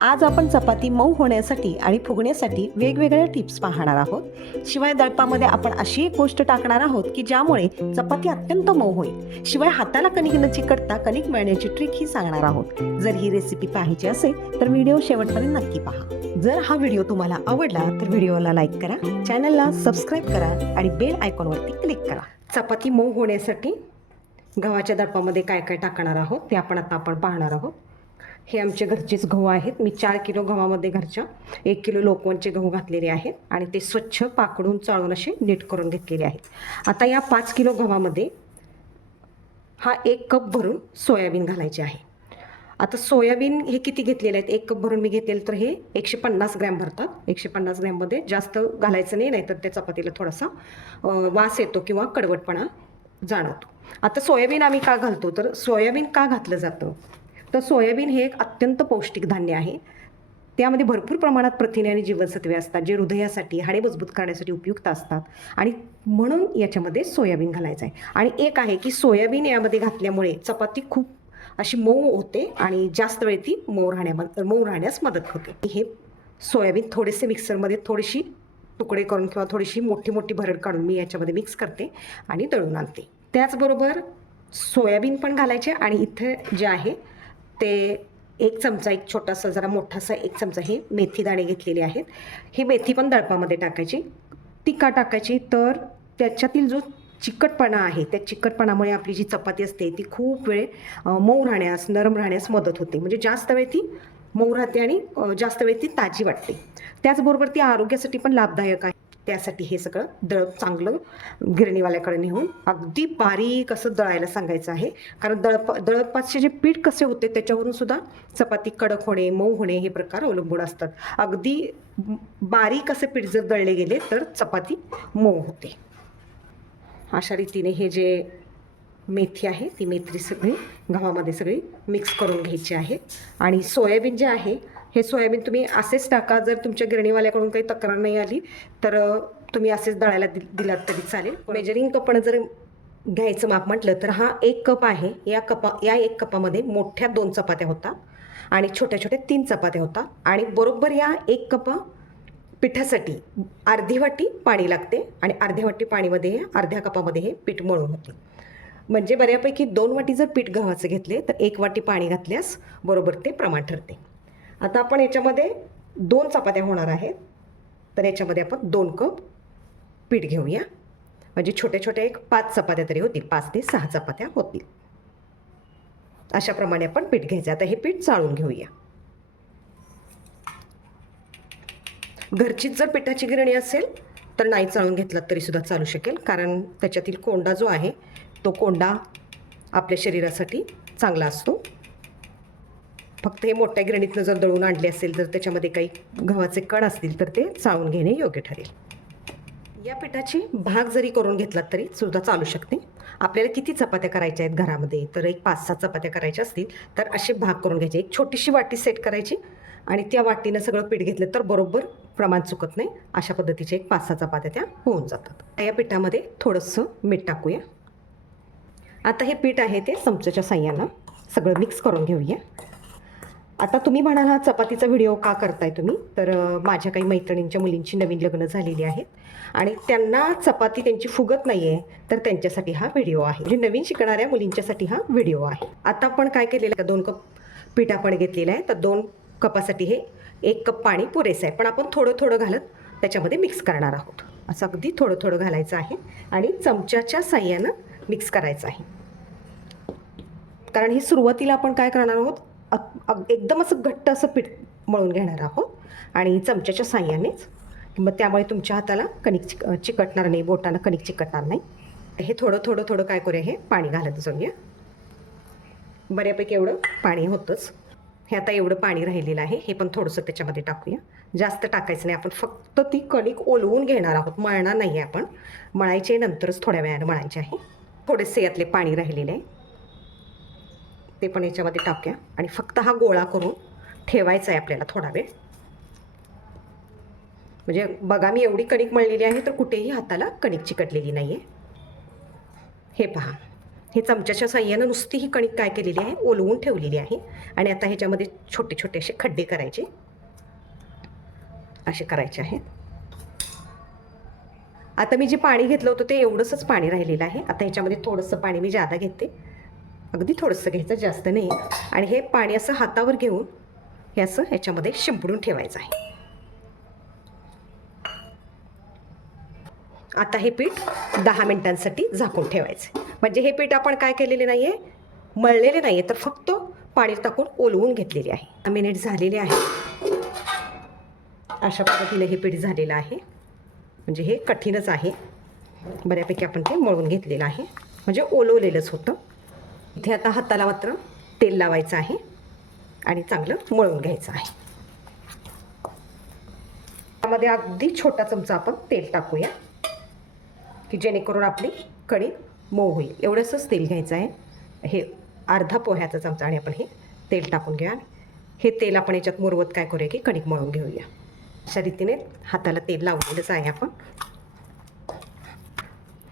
आज आपण चपाती मऊ होण्यासाठी आणि फुगण्यासाठी वेगवेगळ्या टिप्स पाहणार आहोत. शिवाय दळपामध्ये आपण अशी एक गोष्ट टाकणार आहोत की ज्यामुळे चपाती अत्यंत मऊ होईल. शिवाय हाताला कणिक न चिकटता कणिक मळण्याची ट्रिक ही सांगणार आहोत. जर ही रेसिपी पाहायची असेल तर व्हिडिओ शेवटपर्यंत नक्की पहा. जर हा व्हिडिओ तुम्हाला आवडला तर व्हिडिओला लाईक करा, चॅनलला सबस्क्राईब करा आणि बेल आयकॉनवरती क्लिक करा. चपाती मऊ होण्यासाठी गव्हाच्या दळपामध्ये काय काय टाकणार आहोत ते आपण पाहणार आहोत. हे आमचे घरचेच गहू आहेत. मी 4 किलो गव्हामध्ये घरच्या 1 किलो लोकवनचे गहू घातलेले आहेत आणि ते स्वच्छ पाकडून चाळून असे नीट करून घेतलेले आहेत. आता या 5 किलो गव्हामध्ये हा 1 कप भरून सोयाबीन घालायचे आहे. आता सोयाबीन हे किती घेतलेले आहेत? 1 कप भरून मी घेतलेलं तर हे 150 ग्रॅम भरतात. 150 ग्रॅममध्ये जास्त घालायचं नाही, नाहीतर त्या चपातीला थोडासा वास येतो किंवा कडवटपणा जाणवतो. आता सोयाबीन आम्ही का घालतो? तर सोयाबीन का घातलं जातं? तर सोयाबीन हे एक अत्यंत पौष्टिक धान्य आहे. त्यामध्ये भरपूर प्रमाणात प्रथिने आणि जीवनसत्वे असतात, जे हृदयासाठी, हाडे मजबूत करण्यासाठी उपयुक्त असतात आणि म्हणून याच्यामध्ये सोयाबीन घालायचं आहे. आणि एक आहे की सोयाबीन यामध्ये घातल्यामुळे चपाती खूप अशी मऊ होते आणि जास्त वेळ ती मऊ राहण्यास मदत होते. हे सोयाबीन थोडेसे मिक्सरमध्ये थोडीशी तुकडे करून किंवा थोडीशी मोठी मोठी भरड काढून मी याच्यामध्ये मिक्स करते आणि दळून आणते. त्याचबरोबर सोयाबीन पण घालायचे आणि इथे जे आहे ते 1 चमचा, एक छोटासा जरा मोठासा 1 चमचा हे मेथी दाणे घेतलेले आहेत. ही मेथी पण दळपामध्ये टाकायची. ती का टाकायची? तर त्याच्यातील जो चिकटपणा आहे, त्या चिकटपणामुळे आपली जी चपाती असते ती खूप वेळ मऊ राहण्यास, नरम राहण्यास मदत होते. म्हणजे जास्त वेळ ती मऊ राहते आणि जास्त वेळ ती ताजी वाटते. त्याचबरोबर ती आरोग्यासाठी पण लाभदायक आहे. त्यासाठी हे सगळं दळप चांगलं गिरणीवाल्याकडे नेऊन अगदी बारीक असं दळायला सांगायचं आहे. कारण दळपाचे जे पीठ कसे होते त्याच्यावरून सुद्धा चपाती कडक होणे, मऊ होणे हे प्रकार अवलंबून असतात. अगदी बारीक असे पीठ जर दळले गेले तर चपाती मऊ होते. अशा रीतीने हे जे मेथी आहे ती मेथी सगळी गव्हामध्ये सगळी मिक्स करून घ्यायची आहे. आणि सोयाबीन जे आहे हे सोयाबीन तुम्ही असेच टाका. जर तुमच्या गिरणीवाल्याकडून काही तक्रार नाही आली तर तुम्ही असेच दळायला दिलात तरी चालेल. मेजरिंग कपनं जर घ्यायचं माप म्हटलं तर हा 1 कप आहे. या 1 कपामध्ये मोठ्या 2 चपात्या होतात आणि छोट्या छोट्या 3 चपात्या होतात. आणि बरोबर या 1 कप पिठासाठी अर्धी वाटी पाणी लागते आणि अर्ध्या वाटी पाणीमध्ये अर्ध्या कपामध्ये हे पीठ मळून होते. म्हणजे बऱ्यापैकी 2 वाटी जर पीठ गव्हाचं घेतले तर 1 वाटी पाणी घातल्यास बरोबर ते प्रमाण ठरते. आता आपण याच्यामध्ये 2 चपात्या होणार आहेत, तर याच्यामध्ये आपण 2 कप पीठ घेऊया. म्हणजे छोट्या छोट्या 5 चपात्या तरी होतील, 5 ते 6 चपात्या होतील. अशाप्रमाणे आपण पीठ घ्यायचं. आता हे पीठ चाळून घेऊया. घरचीच जर पिठाची गिरणी असेल तर नाही चाळून घेतलात तरीसुद्धा चालू शकेल, कारण त्याच्यातील कोंडा जो आहे तो कोंडा आपल्या शरीरासाठी चांगला असतो. फक्त हे मोठ्या गिरणीतनं जर दळून आणले असेल तर त्याच्यामध्ये काही गव्हाचे कण असतील तर ते चाळून घेणे योग्य ठरेल. या पिठाची भाग जरी करून घेतलात तरी सुद्धा चालू शकते. आपल्याला किती चपात्या करायच्या आहेत घरामध्ये? तर एक 5-6 चपात्या करायच्या असतील तर असे भाग करून घ्यायचे. एक छोटीशी वाटी सेट करायची आणि त्या वाटीनं सगळं पीठ घेतलं तर बरोबर प्रमाण चुकत नाही. अशा पद्धतीचे एक 5-6 चपात्या त्या होऊन जातात. या पिठामध्ये थोडंसं मीठ टाकूया. आता हे पीठ आहे ते चमच्याच्या साह्यानं सगळं मिक्स करून घेऊया. आता तुम्ही म्हणाल हा चपातीचा व्हिडिओ का करताय तुम्ही? तर माझ्या काही मैत्रिणींच्या मुलींची नवीन लग्न झालेली आहेत आणि त्यांना चपाती त्यांची फुगत नाही आहे, तर त्यांच्यासाठी हा व्हिडिओ आहे. म्हणजे नवीन शिकणाऱ्या मुलींच्यासाठी हा व्हिडिओ आहे. आता आपण काय केलेलं आहे? 2 कप पीठ आपण घेतलेलं आहे, तर 2 कपासाठी हे 1 कप पाणी पुरेसं आहे. पण आपण थोडं थोडं घालत त्याच्यामध्ये मिक्स करणार आहोत. असं अगदी थोडं थोडं घालायचं आहे आणि चमच्याच्या साह्यानं मिक्स करायचं आहे. कारण ही सुरुवातीला आपण काय करणार आहोत, एकदम असं घट्ट असं पीठ मळून घेणार आहोत आणि चमच्याच्या साह्यानेच. मग त्यामुळे तुमच्या हाताला कणिक चिकटणार नाही, बोटानं कणिक चिकटणार नाही. हे थोडं थोडं थोडं काय करूया, हे पाणी घालत जाऊया. बऱ्यापैकी एवढं पाणी होतंच. हे आता एवढं पाणी राहिलेलं आहे, हे पण थोडंसं त्याच्यामध्ये टाकूया. जास्त टाकायचं नाही. आपण फक्त ती कणिक ओलवून घेणार आहोत, मळणार नाही आहे आपण. मळायचे नंतरच थोड्या वेळानं मळायचे आहे. थोडेसे यातले पाणी राहिलेले आहे ते पण याच्यामध्ये टाकूया आणि फक्त हा गोळा करून ठेवायचा आहे आपल्याला थोडा वेळ. म्हणजे बघा, मी एवढी कणिक मळलेली आहे तर कुठेही हाताला कणिक चिकटलेली नाही आहे. हे पहा, हे चमच्याच्या साह्यानं नुसती ही कणिक काय केलेली आहे, ओलवून ठेवलेली आहे. आणि आता ह्याच्यामध्ये छोटे छोटे असे खड्डे करायचे, असे करायचे आहेत. आता मी जे पाणी घेतलं होतं ते एवढंसंच पाणी राहिलेलं आहे. आता ह्याच्यामध्ये थोडंसं पाणी मी जादा घेते, अगदी थोडंसं घ्यायचं, जास्त नाही. आणि हे पाणी असं हातावर घेऊन हे असं ह्याच्यामध्ये शिंपडून ठेवायचं आहे. आता हे पीठ 10 मिनिटांसाठी झाकून ठेवायचं. म्हणजे हे पीठ आपण काय केलेले नाही आहे, मळलेले नाही आहे, तर फक्त पाणी टाकून ओलवून घेतलेले आहे. 10 मिनिट झालेले आहे. अशा पद्धतीने हे पीठ झालेलं आहे. म्हणजे हे कठीणच आहे, बऱ्यापैकी आपण ते मळून घेतलेलं आहे, म्हणजे ओलवलेलंच होतं. इथे आता हाताला मात्र तेल लावायचं आहे आणि चांगलं मळून घ्यायचं आहे. त्यामध्ये अगदी छोटा चमचा आपण तेल टाकूया, की जेणेकरून आपली कणिक मऊ होईल. एवढंसंच तेल घ्यायचं आहे. हे अर्धा पोह्याचा चमचा आणि आपण हे तेल टाकून घ्या. हे तेल आपण याच्यात मुरवत काय करूया की कणिक मळून घेऊया. अशा रीतीने हाताला तेल लावलेलंच आहे आपण.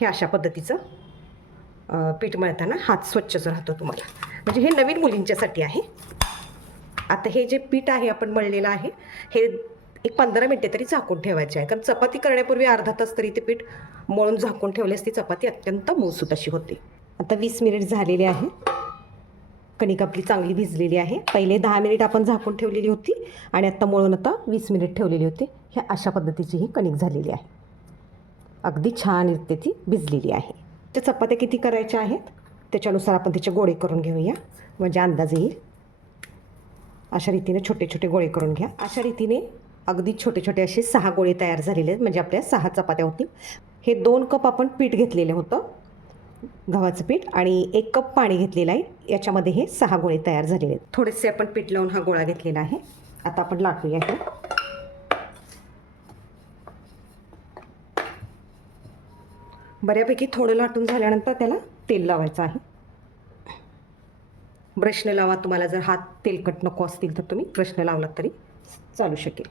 हे अशा पद्धतीचं पीठ मळताना हात स्वच्छच राहतो तुम्हाला. म्हणजे हे नवीन मुलींच्यासाठी आहे. आता हे जे पीठ आहे आपण मळलेलं आहे, हे एक 15 मिनिटे तरी झाकून ठेवायचे आहे. कारण चपाती करण्यापूर्वी अर्धा तास तरी ते पीठ मळून झाकून ठेवल्यास ती चपाती अत्यंत मऊसूत अशी होते. आता 20 मिनिट झालेले आहे. कणिक आपली चांगली भिजलेली आहे. पहिले 10 मिनिट आपण झाकून ठेवलेली होती आणि आत्ता मळून आता 20 मिनिट ठेवलेली होती. ह्या अशा पद्धतीची ही कणिक झालेली आहे. अगदी छान रीते ती भिजलेली आहे. त्या चपात्या किती करायच्या आहेत त्याच्यानुसार आपण त्याचे गोळे करून घेऊया, म्हणजे अंदाज येईल. अशा रीतीने छोटे छोटे गोळे करून घ्या. अशा रीतीने अगदी छोटे छोटे असे 6 गोळे तयार झालेले आहेत, म्हणजे आपल्या 6 चपात्या होतील. हे 2 कप आपण पीठ घेतलेलं होतं, गव्हाचं पीठ, आणि 1 कप पाणी घेतलेलं आहे. याच्यामध्ये हे 6 गोळे तयार झालेले आहेत. थोडेसे आपण पीठ लावून हा गोळा घेतलेला आहे. आता आपण लाटूया हे. बऱ्यापैकी थोडं लाटून झाल्यानंतर त्याला तेल लावायचं आहे. ब्रशने लावा. तुम्हाला जर हात तेलकट नको असतील तर तुम्ही ब्रशने लावलात तरी चालू शकेल.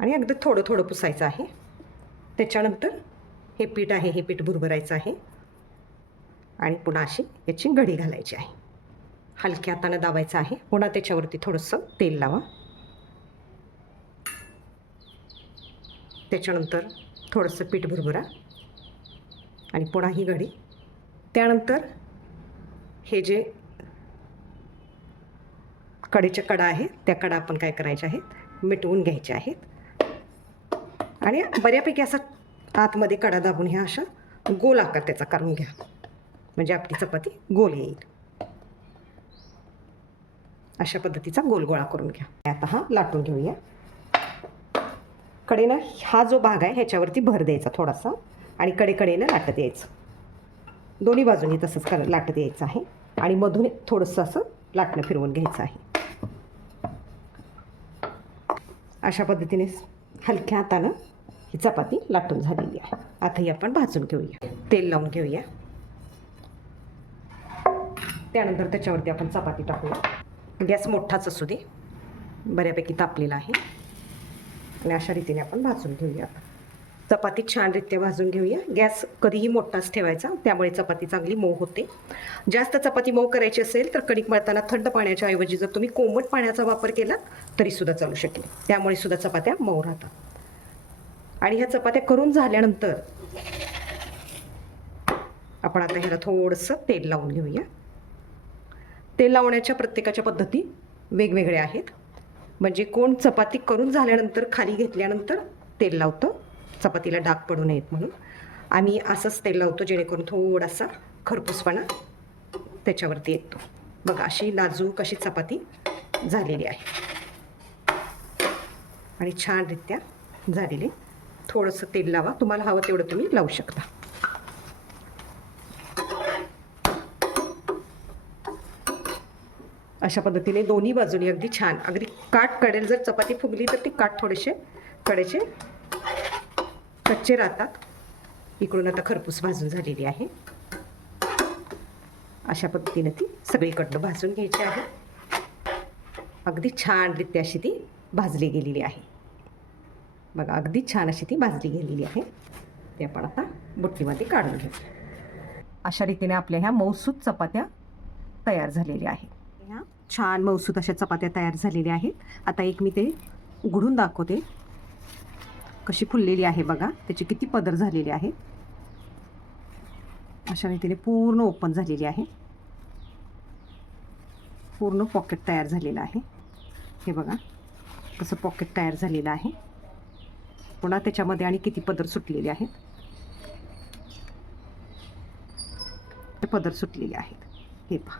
आणि अगदी थोडं थोडं पुसायचं आहे. त्याच्यानंतर हे पीठ आहे, हे पीठ भुरभरायचं आहे आणि पुन्हा अशी याची घडी घालायची आहे. हलक्या हातानं दाबायचं आहे. पुन्हा त्याच्यावरती थोडंसं तेल लावा. त्याच्यानंतर थोडंसं पीठ भुरभरा आणि पुन्हा ही घडी. त्यानंतर हे जे कढईच्या कडा आहे त्या कडा आपण काय करायच्या आहेत, मिटवून घ्यायच्या आहेत. आणि बऱ्यापैकी असा आतमध्ये कडा दाबून ह्या अशा गोल आकार त्याचा करून घ्या, म्हणजे आपली चपाती गोल येईल. अशा पद्धतीचा गोल गोळा करून घ्या. आता हा लाटून घेऊया. कडेनं हा जो भाग आहे ह्याच्यावरती भर द्यायचा थोडासा आणि कडेनं लाटत यायचं. दोन्ही बाजूनी तसंच लाटत यायचं आहे आणि मधून थोडंसं असं लाटणं फिरवून घ्यायचं आहे. अशा पद्धतीने हलक्या हातानं ही चपाती लाटून झालेली आहे. आता ही आपण भाजून घेऊया. तेल लावून घेऊया. त्यानंतर त्याच्यावरती आपण चपाती टाकूया. गॅस मोठाच असू दे, बऱ्यापैकी तापलेला आहे. आणि अशा रीतीने आपण भाजून घेऊया. चपाती छानरित्या भाजून घेऊया. गॅस कधीही मोठाच ठेवायचा, त्यामुळे चपाती चांगली मऊ होते. जास्त चपाती मऊ करायची असेल तर कणिक मळताना थंड पाण्याच्या ऐवजी जर तुम्ही कोमट पाण्याचा वापर केला तरीसुद्धा चालू शकेल. त्यामुळे सुद्धा चपात्या मऊ राहतात. आणि ह्या चपात्या करून झाल्यानंतर आपण आता ह्याला थोडंसं तेल लावून घेऊया. तेल लावण्याच्या प्रत्येकाच्या पद्धती वेगवेगळ्या आहेत. म्हणजे कोण चपाती करून झाल्यानंतर खाली घेतल्यानंतर तेल लावतं, चपातीला डाग पडू नयेत म्हणून. आम्ही असंच तेल लावतो जेणेकरून थोडासा खरपूसपणा त्याच्यावरती येतो. बघा अशी नाजूक अशी चपाती झालेली आहे आणि छानरित्या झालेली. थोडंसं तेल लावा, तुम्हाला हवं तेवढं तुम्ही लावू शकता. अशा पद्धतीने दोन्ही बाजूनी अगदी छान, अगदी काठ कडेल. जर चपाती फुगली तर ती काठ थोडेसे कडेचे कच्चे राहतात. इकडून आता खरपूस भाजून झालेली आहे. अशा पद्धतीने ती सगळीकडनं भाजून घ्यायची आहे. अगदी छानरित्या अशी ती भाजली गेलेली आहे. बघा अगदी छान अशी ती भाजली गेलेली आहे. ते आपण आता बुट्टीमध्ये काढून घेऊ. अशा रीतीने आपल्या ह्या मऊसूत चपात्या तयार झालेल्या आहेत. ह्या छान मऊसूत अशा चपात्या तयार झालेल्या आहेत. आता एक मी ते उघडून दाखवते. कशी फुललेली आहे बघा, त्याचे किती पदर झालेले आहेत. अशा रीतीने पूर्ण ओपन झालेली आहे. पूर्ण पॉकेट तयार झालेलं आहे. हे बघा कसं पॉकेट तयार झालेलं आहे. पुन्हा त्याच्यामध्ये आणि किती पदर सुटलेले आहेत. पदर सुटलेले आहेत हे पहा.